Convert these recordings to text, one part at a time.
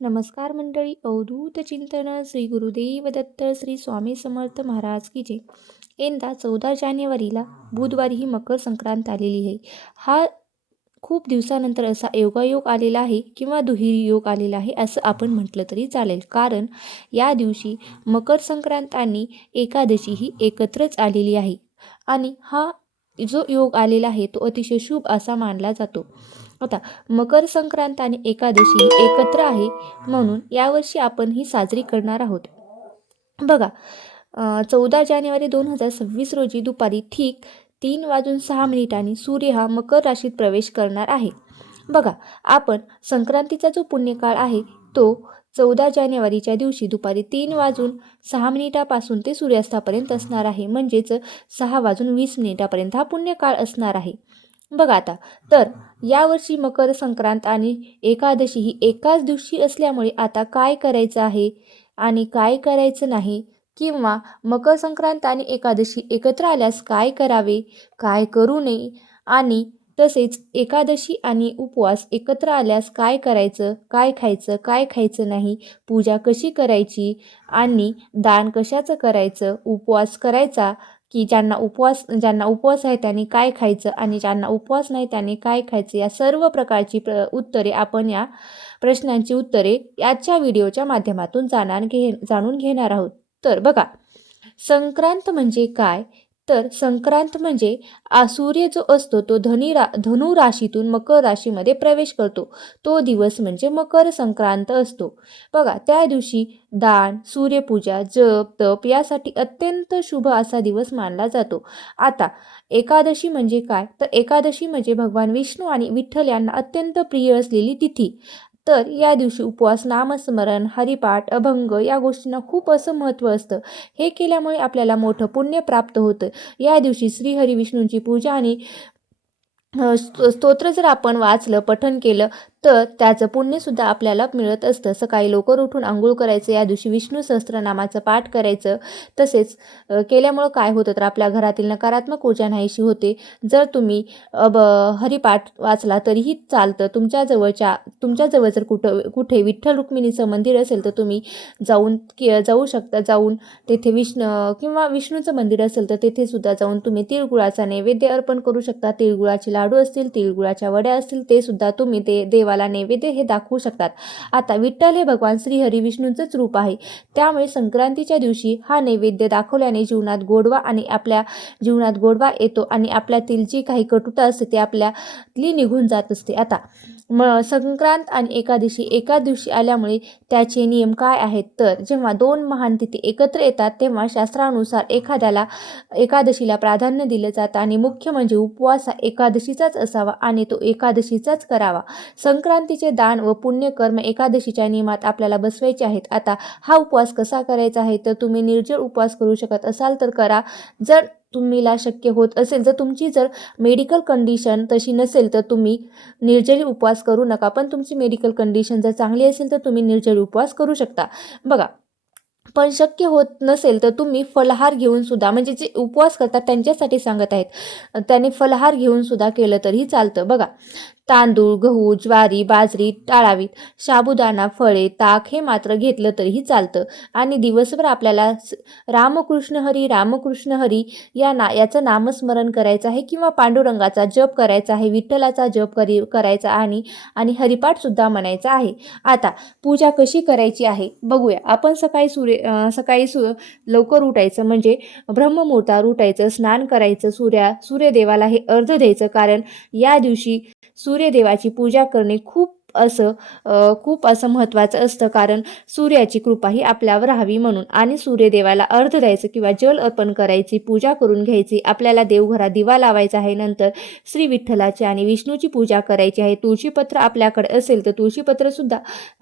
नमस्कार मंडळी अवधूत चिंतन श्री गुरुदेव दत्त श्री स्वामी समर्थ महाराज की जे यंदा चौदा जानेवारीला बुधवारी ही मकर संक्रांत आलेली आहे. हा खूप दिवसानंतर असा योगायोग आलेला आहे किंवा दुहेरी योग आलेला आहे असं आपण म्हटलं तरी चालेल. कारण या दिवशी मकर संक्रांत आणि एकादशी ही एकत्रच आलेली आहे. आणि हा जो योग आलेला आहे तो अतिशय शुभ असा मानला जातो. आता मकर संक्रांत आणि एकादशी एकत्र आहे म्हणून यावर्षी आपण ही साजरी करणार आहोत. बघा चौदा जानेवारी दोन हजार सव्वीस रोजी दुपारी ठीक तीन वाजून सहा मिनिटांनी सूर्य हा मकर राशीत प्रवेश करणार आहे. बघा आपण संक्रांतीचा जो पुण्यकाळ आहे तो चौदा जानेवारीच्या दिवशी दुपारी तीन वाजून सहा मिनिटापासून ते सूर्यास्तापर्यंत असणार आहे. म्हणजेच सहा वाजून वीस मिनिटापर्यंत हा पुण्यकाळ असणार आहे. बघा आता. तर यावर्षी मकर संक्रांत आणि एकादशी ही एकाच दिवशी असल्यामुळे आता काय करायचं आहे आणि काय करायचं नाही? किंवा मकर संक्रांत आणि एकादशी एकत्र आल्यास काय करावे? काय करू नये? आणि तसेच एकादशी आणि उपवास एकत्र आल्यास काय करायचं? काय खायचं? काय खायचं नाही? पूजा कशी करायची? आणि दान कशाचं करायचं? उपवास करायचा? की ज्यांना उपवास ज्यांना उपवास आहे त्यांनी काय खायचं आणि ज्यांना उपवास नाही त्यांनी काय खायचं या सर्व प्रकारची प्र उत्तरे आपण या प्रश्नांची उत्तरे याच्या व्हिडिओच्या माध्यमातून जाणार घे जाणून घेणार आहोत. तर बघा संक्रांत म्हणजे काय? तर संक्रांत म्हणजे सूर्य जो असतो तो धनी रा धनु राशीतून मकर राशीमध्ये प्रवेश करतो. तो दिवस म्हणजे मकर संक्रांत असतो. बघा त्या दिवशी दान सूर्यपूजा जप तप यासाठी अत्यंत शुभ असा दिवस मानला जातो. आता एकादशी म्हणजे काय? तर एकादशी म्हणजे भगवान विष्णू आणि विठ्ठल यांना अत्यंत प्रिय असलेली तिथी. तर या दिवशी उपवास नामस्मरण हरिपाठ अभंग या गोष्टींना खूप असं महत्त्व असतं. हे केल्यामुळे आपल्याला मोठं पुण्य प्राप्त होतं. या दिवशी श्रीहरी विष्णूंची पूजा आणि स्तोत्र जर आपण वाचलं पठन केलं तर त्याचं पुण्यसुद्धा आपल्याला मिळत असतं. सकाळी लवकर उठून आंघोळ करायचं या दिवशी विष्णू सहस्त्रनामाचं पाठ करायचं. तसेच केल्यामुळं काय होतं तर आपल्या घरातील नकारात्मक ऊर्जा नाहीशी होते. जर तुम्ही अब हरिपाठ वाचला तरीही चालतं. तुमच्या जवळच्या तुमच्याजवळ जर कुठं कुठे विठ्ठल रुक्मिणीचं मंदिर असेल तर तुम्ही जाऊन की जाऊ शकता. जाऊन तेथे विष्णू किंवा विष्णूचं मंदिर असेल तर तेथे सुद्धा जाऊन तुम्ही तिळगुळाचा नैवेद्य अर्पण करू शकता. तिळगुळाचे लाडू असतील तिळगुळाच्या वड्या असतील ते सुद्धा तुम्ही ते देवा देवाला नैवेद्य हे दाखवू शकतात. आता विठ्ठल हे भगवान श्रीहरी विष्णूंचंच रूप आहे. त्यामुळे संक्रांतीच्या दिवशी हा नैवेद्य दाखवल्याने जीवनात गोडवा आणि आपल्या जीवनात गोडवा येतो आणि आपल्यातील जी काही कटुता असते ते आपल्यातली निघून जात असते. आता म संक्रांत आणि एकादशी एका दिवशी आल्यामुळे त्याचे नियम काय आहेत? तर जेव्हा दोन महान तिथे एकत्र येतात तेव्हा शास्त्रानुसार एखाद्याला एकादशीला प्राधान्य दिलं जातं आणि मुख्य म्हणजे उपवास हा एकादशीचाच असावा आणि तो एकादशीचाच करावा. संक्रांतीचे दान व पुण्यकर्म एकादशीच्या नियमात आपल्याला बसवायचे आहेत. आता हा उपवास कसा करायचा आहे? तर तुम्ही निर्जळ उपवास करू शकत असाल तर करा. जर तुम्हीला शक्य होत असेल. जर तुमची जर मेडिकल कंडिशन तशी नसेल तर तुम्ही निर्जली उपवास करू नका. पण तुमची मेडिकल कंडिशन जर चांगली असेल तर तुम्ही निर्जली उपवास करू शकता. बघा पण शक्य होत नसेल तर तुम्ही फलहार घेऊन सुद्धा म्हणजे जे उपवास करतात त्यांच्यासाठी सांगत आहेत. त्यांनी फलहार घेऊन सुद्धा केलं तरी चालतं. बघा तांदूळ गहू ज्वारी बाजरी टाळावीत. साबुदाणा फळे ताक हे मात्र घेतलं तरीही चालतं. आणि दिवसभर आपल्याला रामकृष्ण हरी रामकृष्ण हरी या ना याचं नामस्मरण करायचं आहे किंवा पांडुरंगाचा जप करायचा आहे विठ्ठलाचा जप करी करायचा आणि आणि हरिपाठसुद्धा म्हणायचा आहे. आता पूजा कशी करायची आहे? बघूया. आपण सकाळी सूर्य सकाळी सु लवकर उठायचं म्हणजे ब्रह्ममुहूर्तावर उठायचं स्नान करायचं सूर्या सूर्यदेवाला हे अर्ध द्यायचं. कारण या दिवशी सूर्य सूर्यदेवाची पूजा करणे खूप असं खूप असं महत्त्वाचं असतं. कारण सूर्याची कृपा ही आपल्यावर राहावी म्हणून. आणि सूर्यदेवाला अर्ध द्यायचं किंवा जल अर्पण करायची पूजा करून घ्यायची आपल्याला देवघरात दिवा लावायचा आहे नंतर श्री विठ्ठलाची आणि विष्णूची पूजा करायची आहे. तुळशीपत्र आपल्याकडे असेल तर तुळशीपत्रसुद्धा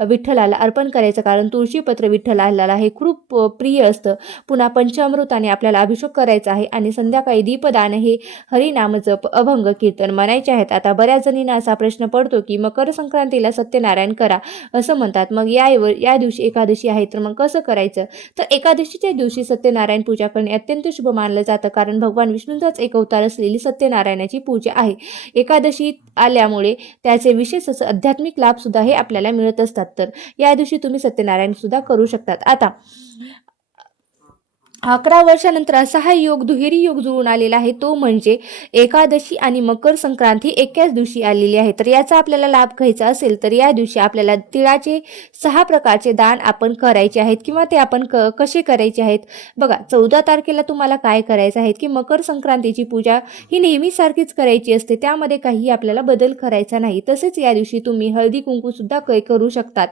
विठ्ठलाला अर्पण करायचं. कारण तुळशीपत्र विठ्ठलाला हे खूप प्रिय असतं. पुन्हा पंचामृताने आपल्याला अभिषेक करायचा आहे. आणि संध्याकाळी दीपदान हे हरिनाम जप अभंग कीर्तन म्हणायचे आहेत. आता बऱ्याच जणींना असा प्रश्न पडतो की मकर संक्रांती संक्रांतीला सत्यनारायण करा असं म्हणतात. मग यावर या दिवशी एकादशी आहे तर मग कसं करायचं? तर एकादशीच्या दिवशी सत्यनारायण पूजा करणे अत्यंत शुभ मानलं जातं. कारण भगवान विष्णूंचाच एक अवतार असलेली सत्यनारायणाची पूजा आहे. एकादशी आल्यामुळे त्याचे विशेष असं आध्यात्मिक लाभसुद्धा हे आपल्याला मिळत असतात. तर या दिवशी तुम्ही सत्यनारायण सुद्धा करू शकतात. आता अकरा वर्षानंतर असा हा योग दुहेरी योग जुळून आलेला आहे. तो म्हणजे एकादशी आणि मकर संक्रांती एकाच दिवशी आलेली आहे. तर याचा आपल्याला लाभ घ्यायचा असेल तर या दिवशी आपल्याला तिळाचे सहा प्रकारचे दान आपण करायचे आहेत किंवा ते आपण क कसे करायचे आहेत? बघा चौदा तारखेला तुम्हाला काय करायचं आहे की मकर संक्रांतीची पूजा ही नेहमीसारखीच करायची असते. त्यामध्ये काही आपल्याला बदल करायचा नाही. तसेच या दिवशी तुम्ही हळदी कुंकूसुद्धा कै करू शकतात.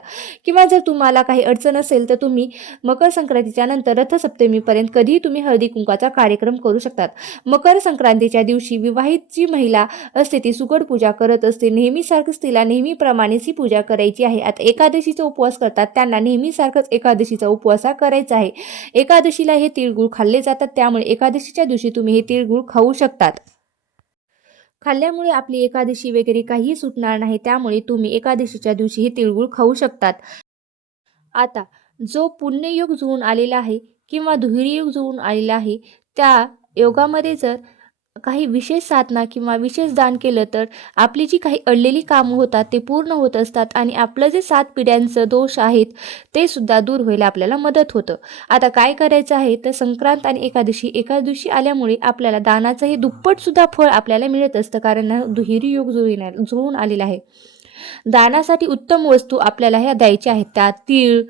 किंवा जर तुम्हाला काही अडचण असेल तर तुम्ही मकर संक्रांतीच्या नंतर रथसप्तमीपर्यंत पर्यंत कधीही तुम्ही हळदी कुंकाचा कार्यक्रम करू शकतात. मकर संक्रांतीच्या दिवशी विवाहित जी महिला असते ती सुगड पूजा करत असते. नेहमीसारखंच तिला नेहमीप्रमाणेच ही पूजा करायची आहे. आता एकादशीचा उपवास करतात त्यांना नेहमीसारखंच एकादशीचा उपवास हा करायचा आहे. एकादशीला हे तिळगुळ खाल्ले जातात त्यामुळे एकादशीच्या दिवशी तुम्ही हे तिळगुळ खाऊ शकतात. खाल्ल्यामुळे आपली एकादशी वगैरे काहीही सुटणार नाही त्यामुळे तुम्ही एकादशीच्या दिवशी हे तिळगुळ खाऊ शकतात. आता जो पुण्ययोग जुळून आलेला आहे किंवा दुहेरी योग जुळून आलेला आहे त्या योगामध्ये जर काही विशेष साधना किंवा विशेष दान केलं तर आपली जी काही अडलेली कामं होतात ते पूर्ण होत असतात आणि आपलं जे सात पिढ्यांचं दोष आहेत ते सुद्धा दूर व्हायला आपल्याला मदत होतं. आता काय करायचं आहे तर संक्रांत आणि एकादशी एका दिवशी आल्यामुळे आपल्याला दानाचं हे दुप्पटसुद्धा फळ आपल्याला मिळत असतं कारण दुहेरी योग जुळून जुळून आलेला आहे. दानासाठी उत्तम वस्तू आपल्याला ह्या द्यायच्या आहेत त्या तीळ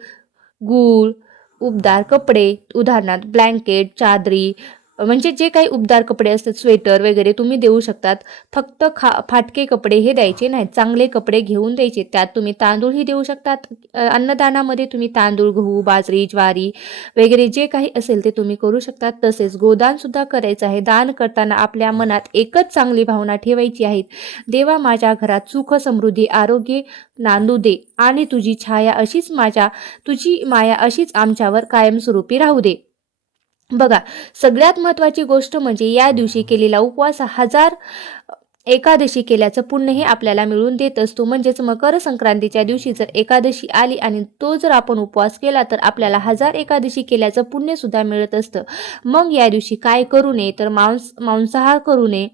गूळ उबदार कपडे उदाहरणार्थ ब्लँकेट चादरी म्हणजे जे काही उबदार कपडे असतात स्वेटर वगैरे तुम्ही देऊ शकतात. फक्त खा फाटके कपडे हे द्यायचे नाहीत. चांगले कपडे घेऊन द्यायचे. त्यात तुम्ही तांदूळही देऊ शकतात. अन्नदानामध्ये तुम्ही तांदूळ गहू बाजरी ज्वारी वगैरे जे काही असेल ते तुम्ही करू शकतात. तसेच गोदानसुद्धा करायचं आहे. दान करताना आपल्या मनात एकच चांगली भावना ठेवायची आहेत देवा माझ्या घरात सुख समृद्धी आरोग्य नांदू दे आणि तुझी छाया अशीच माझ्या तुझी माया अशीच आमच्यावर कायमस्वरूपी राहू दे. बघा सगळ्यात महत्त्वाची गोष्ट म्हणजे या दिवशी केलेला उपवास हजार एकादशी केल्याचं पुण्य हे आपल्याला मिळून देत असतो. म्हणजेच मकर संक्रांतीच्या दिवशी जर एकादशी आली आणि तो जर आपण उपवास केला तर आपल्याला हजार एकादशी केल्याचं पुण्यसुद्धा मिळत असतं. मग या दिवशी काय करू नये? तर मांस मांसाहार करू नये.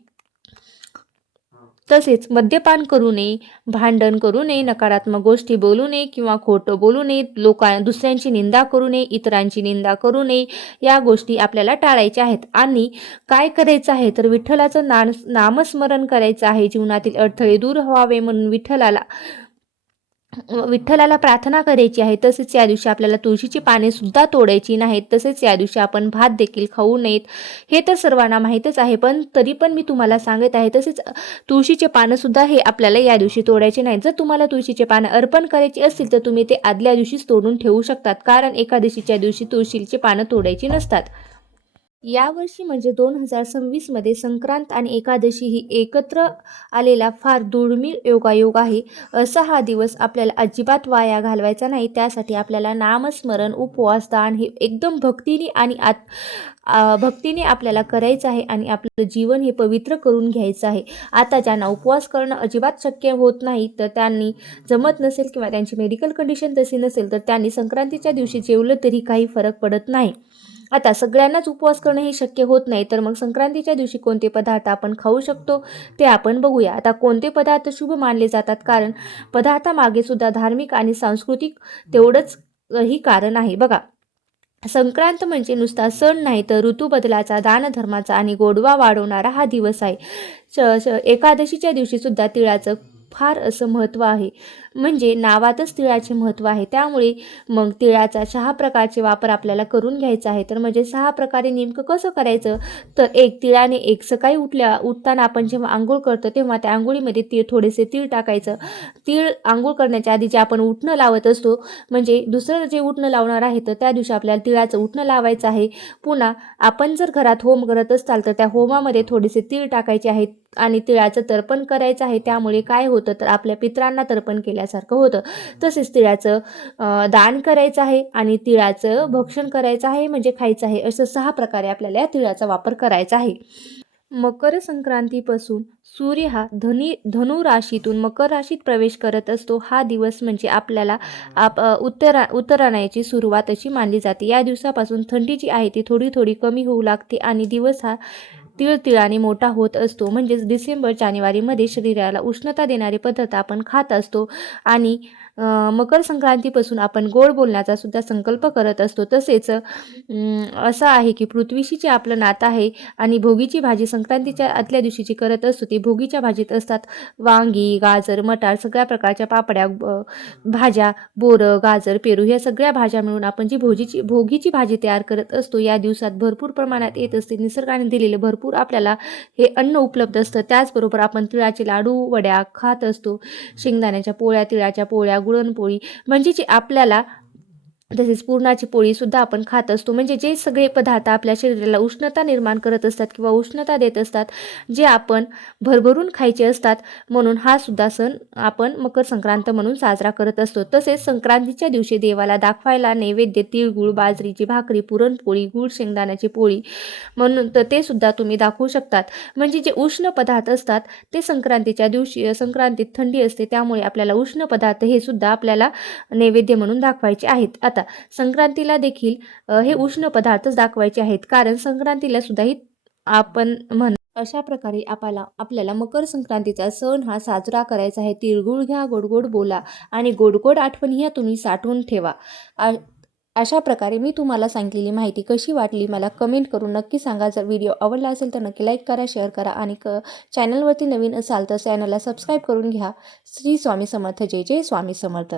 तसेच मद्यपान करू नये भांडण करू नये नकारात्मक गोष्टी बोलू नये किंवा खोटं बोलू नये लोका दुसऱ्यांची निंदा करू नये इतरांची निंदा करू नये या गोष्टी आपल्याला टाळायच्या आहेत. आणि काय करायचं आहे? तर विठ्ठलाचं नाम नामस्मरण करायचं आहे. जीवनातील अडथळे दूर व्हावे म्हणून विठ्ठलाला विठ्ठलाला प्रार्थना करायची आहे तसेच या दिवशी आपल्याला तुळशीची पाने सुद्धा तोडायची नाहीत तसेच या दिवशी आपण भात देखील खाऊ नयेत. हे तर सर्वांना माहीतच आहे पण तरी पण मी तुम्हाला सांगत आहे तसेच तुळशीचे पानं सुद्धा हे आपल्याला या दिवशी तोडायचे नाहीत. जर तुम्हाला तुळशीचे पानं अर्पण करायची असतील तर तुम्ही ते आदल्या दिवशीच तोडून ठेवू शकतात कारण एकादशीच्या दिवशी तुळशीचे पानं तोडायची नसतात. यावर्षी म्हणजे दोन हजार सव्वीसमध्ये संक्रांत आणि एकादशी ही एकत्र आलेला फार दुर्मिळ योगायोग आहे. असा हा दिवस आपल्याला अजिबात वाया घालवायचा नाही. त्यासाठी आपल्याला नामस्मरण उपवास दान हे एकदम भक्तीने आणि आत भक्तीने आपल्याला करायचं आहे आणि आपलं जीवन हे पवित्र करून घ्यायचं आहे. आता ज्यांना उपवास करणं अजिबात शक्य होत नाही तर त्यांनी जमत नसेल किंवा त्यांची मेडिकल कंडिशन तशी नसेल तर त्यांनी संक्रांतीच्या दिवशी जेवलं तरी काही फरक पडत नाही. आता सगळ्यांनाच उपवास करणं हे शक्य होत नाही तर मग संक्रांतीच्या दिवशी कोणते पदार्थ आपण खाऊ शकतो ते आपण बघूया. आता कोणते पदार्थ शुभ मानले जातात? कारण पदार्थामागे सुद्धा धार्मिक आणि सांस्कृतिक तेवढंच ही कारण आहे. बघा संक्रांत म्हणजे नुसता सण नाही तर ऋतूबदलाचा दानधर्माचा आणि गोडवा वाढवणारा हा दिवस आहे. एकादशीच्या दिवशी सुद्धा तिळाचं फार असं महत्त्व आहे. म्हणजे नावातच तिळाचे महत्त्व आहे. त्यामुळे मग तिळाचा सहा प्रकारचे वापर आपल्याला करून घ्यायचा आहे. तर म्हणजे सहा प्रकारे नेमकं कसं करायचं? तर एक तिळाने एक सकाळी उठल्या उठताना आपण जेव्हा आंघोळ करतो तेव्हा त्या आंघोळीमध्ये तीळ थोडेसे तीळ टाकायचं. तीळ आंघोळ करण्याच्या आधी जे आपण उठणं लावत असतो म्हणजे दुसरं जे उठणं लावणार आहे तर त्या दिवशी आपल्याला तिळाचं उठणं लावायचं आहे. पुन्हा आपण जर घरात होम करत असाल तर त्या होमामध्ये थोडेसे तीळ टाकायचे आहेत आणि तिळाचं तर्पण करायचं आहे. त्यामुळे काय होतं? तर आपल्या पित्रांना तर्पण केल्यासारखं होतं. तसेच तिळाचं दान करायचं आहे आणि तिळाचं भक्षण करायचं आहे म्हणजे खायचं आहे असं सहा प्रकारे आपल्याला या तिळाचा वापर करायचा आहे. मकर संक्रांतीपासून सूर्य हा धनी धनु राशीतून मकर राशीत प्रवेश करत असतो. हा दिवस म्हणजे आपल्याला आप उत्तरा उत्तरायणाची सुरुवात अशी मानली जाते. या दिवसापासून थंडी जी आहे ती थोडी थोडी कमी होऊ लागते आणि दिवस हा तिळतिळाने मोठा होत असतो. म्हणजेच डिसेंबर जानेवारीमध्ये शरीराला उष्णता देणारे पदार्थ आपण खात असतो आणि मकर संक्रांतीपासून आपण गोड बोलण्याचा सुद्धा संकल्प करत असतो. तसेच असं आहे की पृथ्वीशी जे आपलं नातं आहे आणि भोगीची भाजी संक्रांतीच्या आदल्या दिवशीची करत असतो ती भोगीच्या भाजीत असतात. वांगी गाजर मटार सगळ्या प्रकारच्या पापड्या भाज्या बोरं गाजर पेरू ह्या सगळ्या भाज्या मिळून आपण जी भोजीची भोगीची भाजी तयार करत असतो या दिवसात भरपूर प्रमाणात येत असते. निसर्गाने दिलेलं भरपूर आपल्याला हे अन्न उपलब्ध असतं. त्याचबरोबर आपण तिळाचे लाडू वड्या खात असतो. शेंगदाण्याच्या पोळ्या तिळाच्या पोळ्या गुळणपोळी म्हणजे जे आपल्याला तसेच पुरणाची पोळीसुद्धा आपण खात असतो. म्हणजे जे सगळे पदार्थ आपल्या शरीराला उष्णता निर्माण करत असतात किंवा उष्णता देत असतात जे आपण भरभरून खायचे असतात म्हणून हा सुद्धा सण आपण मकर संक्रांत म्हणून साजरा करत असतो. तसेच संक्रांतीच्या दिवशी देवाला दाखवायला नैवेद्य तिळगुळ बाजरीची भाकरी पुरणपोळी गुळ शेंगदाण्याची पोळी म्हणून तर ते सुद्धा तुम्ही दाखवू शकतात. म्हणजे जे उष्ण पदार्थ असतात ते संक्रांतीच्या दिवशी संक्रांतीत थंडी असते त्यामुळे आपल्याला उष्ण पदार्थ हे सुद्धा आपल्याला नैवेद्य म्हणून दाखवायचे आहेत. आता संक्रांतीला देखील हे उष्ण पदार्थच दाखवायचे आहेत. कारण संक्रांतीला सुद्धाही आपण म्हण अशा प्रकारे आपल्याला आपल्याला मकर संक्रांतीचा सण हा साजरा करायचा आहे. तिळगुळ घ्या गोडगोड बोला आणि गोडगोड आठवणी ह्या तुम्ही साठवून ठेवा. आ- अशा प्रकारे मी तुम्हाला सांगितलेली माहिती कशी वाटली मला कमेंट करून नक्की सांगा. जर व्हिडिओ आवडला असेल तर नक्की लाईक करा शेअर करा आणि क चॅनलवरती नवीन असाल तर चॅनलला सबस्क्राईब करून घ्या. श्री स्वामी समर्थ. जय जय स्वामी समर्थ.